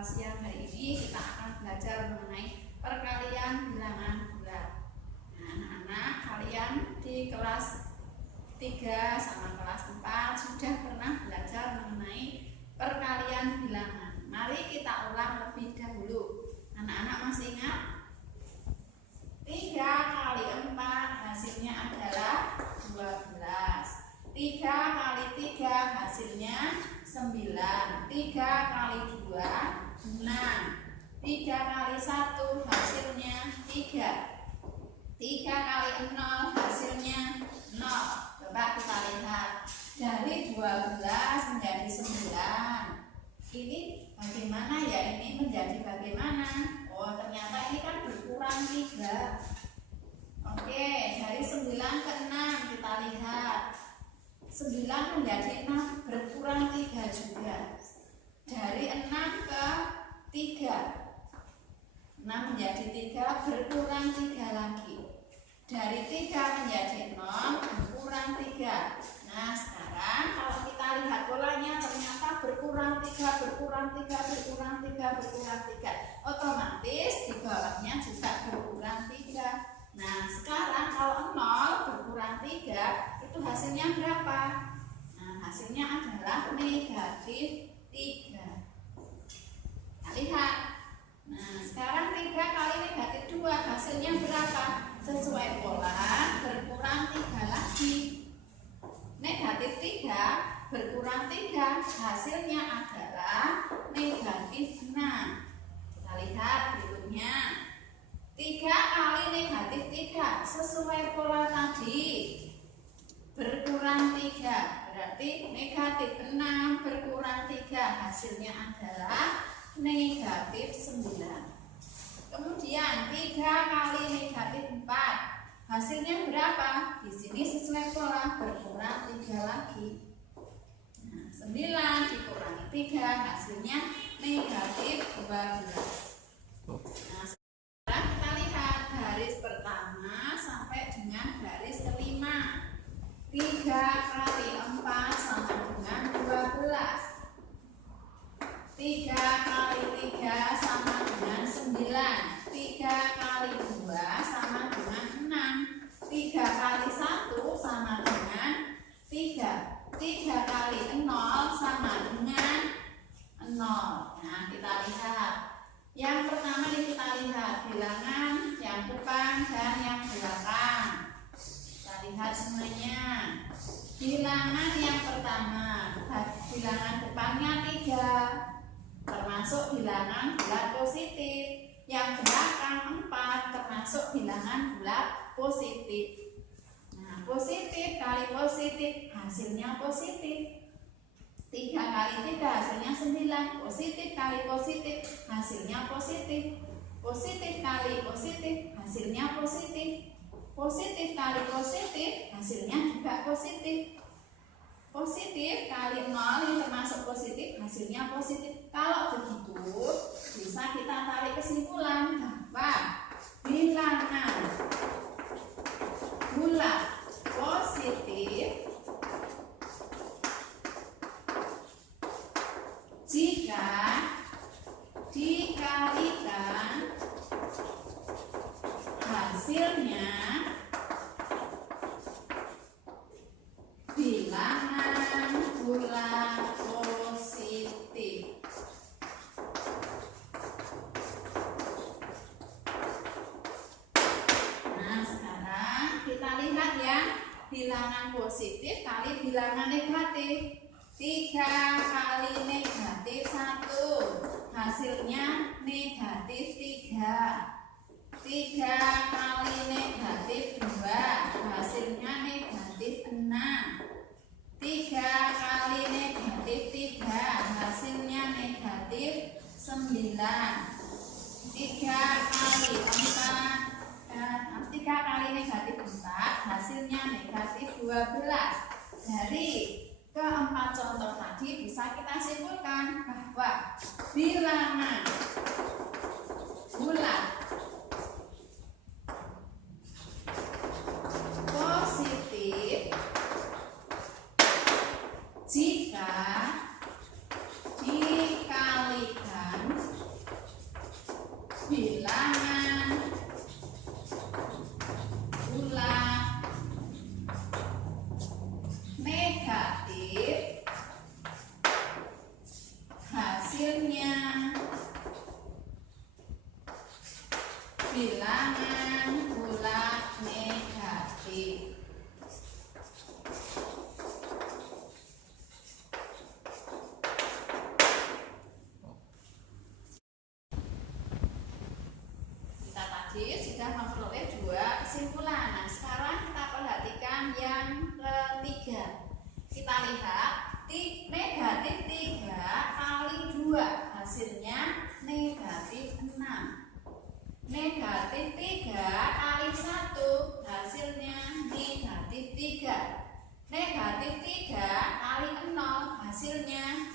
siang hari ini kita akan belajar mengenai perkalian bilangan bulat. Nah, anak-anak, kalian di kelas 3 sama kelas 4 sudah pernah belajar mengenai perkalian bilangan. Mari kita ulang lebih dahulu. Anak-anak masih ingat? 3 kali 4 hasilnya adalah 12. 3 kali 3 hasilnya 9. 3 kali 2 6. 3 kali 1 hasilnya 3. 3 kali 0 hasilnya 0. Coba kita lihat, dari 12 menjadi 9. Ini bagaimana ya? Ini menjadi bagaimana? Oh, ternyata ini kan berkurang 3. Oke, dari 9 ke 6 kita lihat. 9 menjadi 6 berkurang 3 juga. Dari 6 ke 3, 6 menjadi 3 berkurang 3 lagi. Dari 3 menjadi 0 berkurang 3. Nah, sekarang kalau kita lihat polanya ternyata berkurang 3, berkurang 3, berkurang 3, berkurang 3. Otomatis di bawahnya juga berkurang 3. Nah, sekarang kalau 0 berkurang 3 itu hasilnya berapa? Nah, hasilnya adalah negatif 3. Nah, lihat. Nah, sekarang 3 kali negatif 2 hasilnya berapa? Sesuai pola berkurang 3 lagi. Negatif 3 berkurang 3 hasilnya adalah negatif 6. Kita lihat berikutnya. 3 kali negatif 3 sesuai pola tadi berkurang 3, berarti negatif 6 berkurang 3 hasilnya adalah negatif 9. Kemudian 3 kali negatif 4 hasilnya berapa? Di sini sesuai pola berkurang 3 lagi. Nah, 9 dikurangi 3 hasilnya negatif 12. Nah, sekarang kita lihat garis pertama sampai dengan garis kelima. 3 kali 4 sama dengan 12. 3 kali 3 sama dengan 9. 3 kali 2 sama dengan 6. 3 kali 1 sama dengan 3. 3 kali 0 sama dengan 0. Nah, kita lihat. Yang pertama nih, kita lihat bilangan yang depan dan yang belakang. Kita lihat semuanya. Bilangan yang pertama, bilangan depannya 3, termasuk bilangan bulat positif. Yang belakang 4, termasuk bilangan bulat positif. Nah, positif kali positif hasilnya positif. 3 kali 3 hasilnya 9. Positif kali positif hasilnya positif. Positif kali positif hasilnya positif. Positif kali positif hasilnya juga positif. Positif kali 0 yang termasuk positif hasilnya positif. Kalau begitu bisa kita tarik kesimpulan bahwa bilangan bulat positif jika dikalikan hasilnya bilangan bulat positif. Nah, sekarang kita lihat ya, bilangan positif kali bilangan negatif. 3 kali negatif 1 hasilnya negatif 3. 3 kali negatif 2 hasilnya negatif 6. 3 kali negatif 3 hasilnya negatif 9. 3 kali 4 3 kali negatif 4 hasilnya negatif 12. Dari keempat contoh tadi bisa kita simpulkan bahwa bilangan bulat positif jika dikalikan bilangan bulat negatif hasilnya bilangan bulat negatif. Kita tadi sudah memperoleh dua kesimpulan. Nah, sekarang kita perhatikan yang ketiga. Kita lihat negatif 3 kali 2 hasilnya negatif 6. Negatif 3 kali 1 hasilnya negatif 3. Negatif 3 kali 0 hasilnya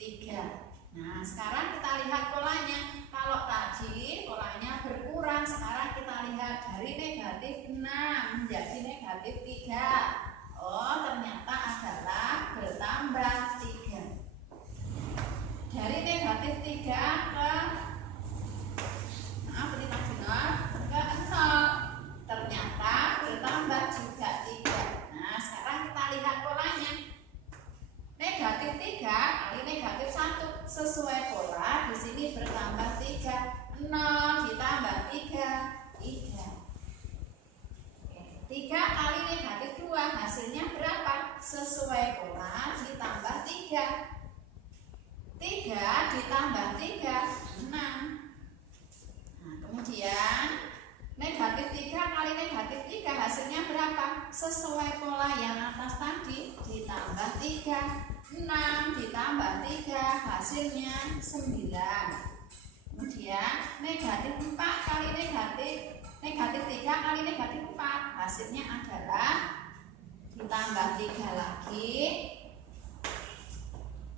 3. Nah, sekarang kita lihat polanya. Kalau tadi polanya berkurang, sekarang kita lihat dari negatif 6 menjadi negatif 3. Oh, ternyata adalah bertambah 3. Dari negatif 3 ke ke 0, ternyata bertambah juga 3. Nah, sekarang kita lihat polanya. Negatif 3 kali negatif 1 sesuai pola, di sini bertambah 3. 0 ditambah 3, 3. 3 kali negatif 2 hasilnya berapa? Sesuai pola ditambah 3. 3 ditambah 3, 6. Nah, kemudian negatif 3 kali negatif 3 hasilnya berapa? Sesuai pola yang atas tadi ditambah 3. 6 ditambah 3 hasilnya 9. Kemudian negatif 4 kali negatif 3 kali negatif 4 hasilnya adalah ditambah 3 lagi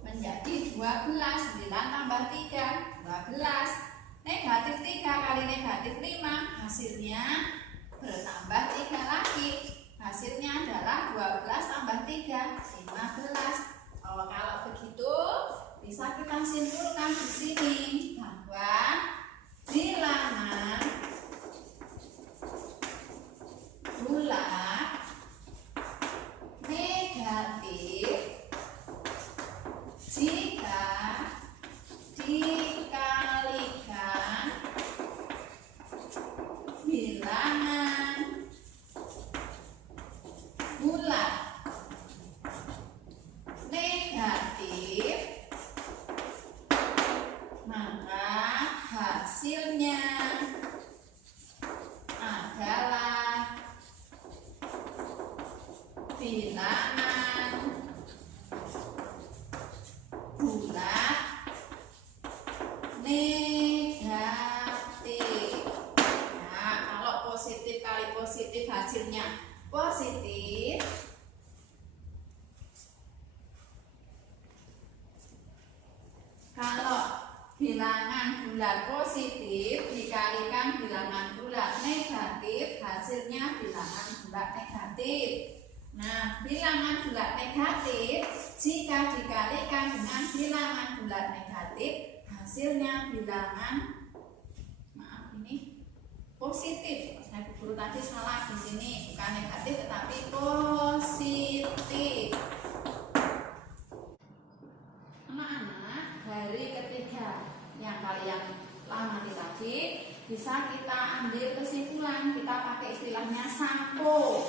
menjadi 12. 9 tambah 3, 12. Negatif 3 kali negatif 5 hasilnya bertambah 3 lagi. Hasilnya adalah 12 tambah 3, 15. Oh, kalau begitu bisa kita simpulkan di sini bahwa bilangan bulat negatif jika dikalikan bilangan bulat negatif, maka hasilnya adalah bilangan bulat negatif. Nah, kalau positif kali positif hasilnya positif. Kalau bilangan bulat positif dikalikan bilangan bulat negatif, hasilnya bilangan bulat negatif. Nah, bilangan bulat negatif jika dikalikan dengan bilangan bulat negatif, hasilnya bilangan positif. Saya guru tadi salah di sini, bukan negatif tetapi positif. Anak-anak, dari ketiga yang kalian amati tadi bisa kita ambil kesimpulan. Kita pakai istilahnya sampo.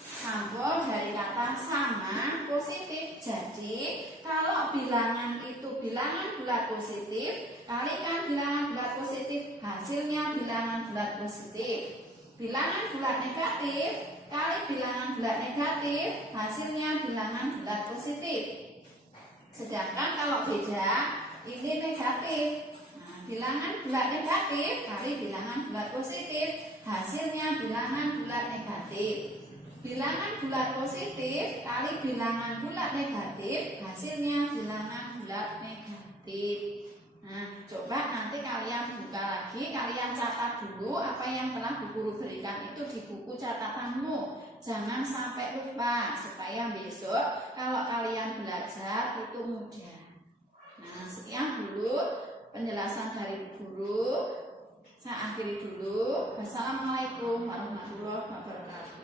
Sampo dari kata sama positif. Jadi kalau bilangan itu bilangan bulat positif, kalikan bilangan bulat positif, hasilnya bilangan bulat positif. Bilangan bulat negatif kali bilangan bulat negatif, hasilnya bilangan bulat positif. Sedangkan kalau beda, ini negatif. Nah, bilangan bulat negatif kali bilangan bulat positif, hasilnya bilangan bulat negatif. Bilangan bulat positif kali bilangan bulat negatif, hasilnya bilangan bulat negatif. Nah, coba nanti kalian buka lagi, kalian catat dulu apa yang telah Bu Guru berikan itu di buku catatanmu. Jangan sampai lupa supaya besok kalau kalian belajar itu mudah. Nah, sekian dulu penjelasan dari Bu Guru. Saya akhiri dulu. Wassalamualaikum warahmatullahi wabarakatuh.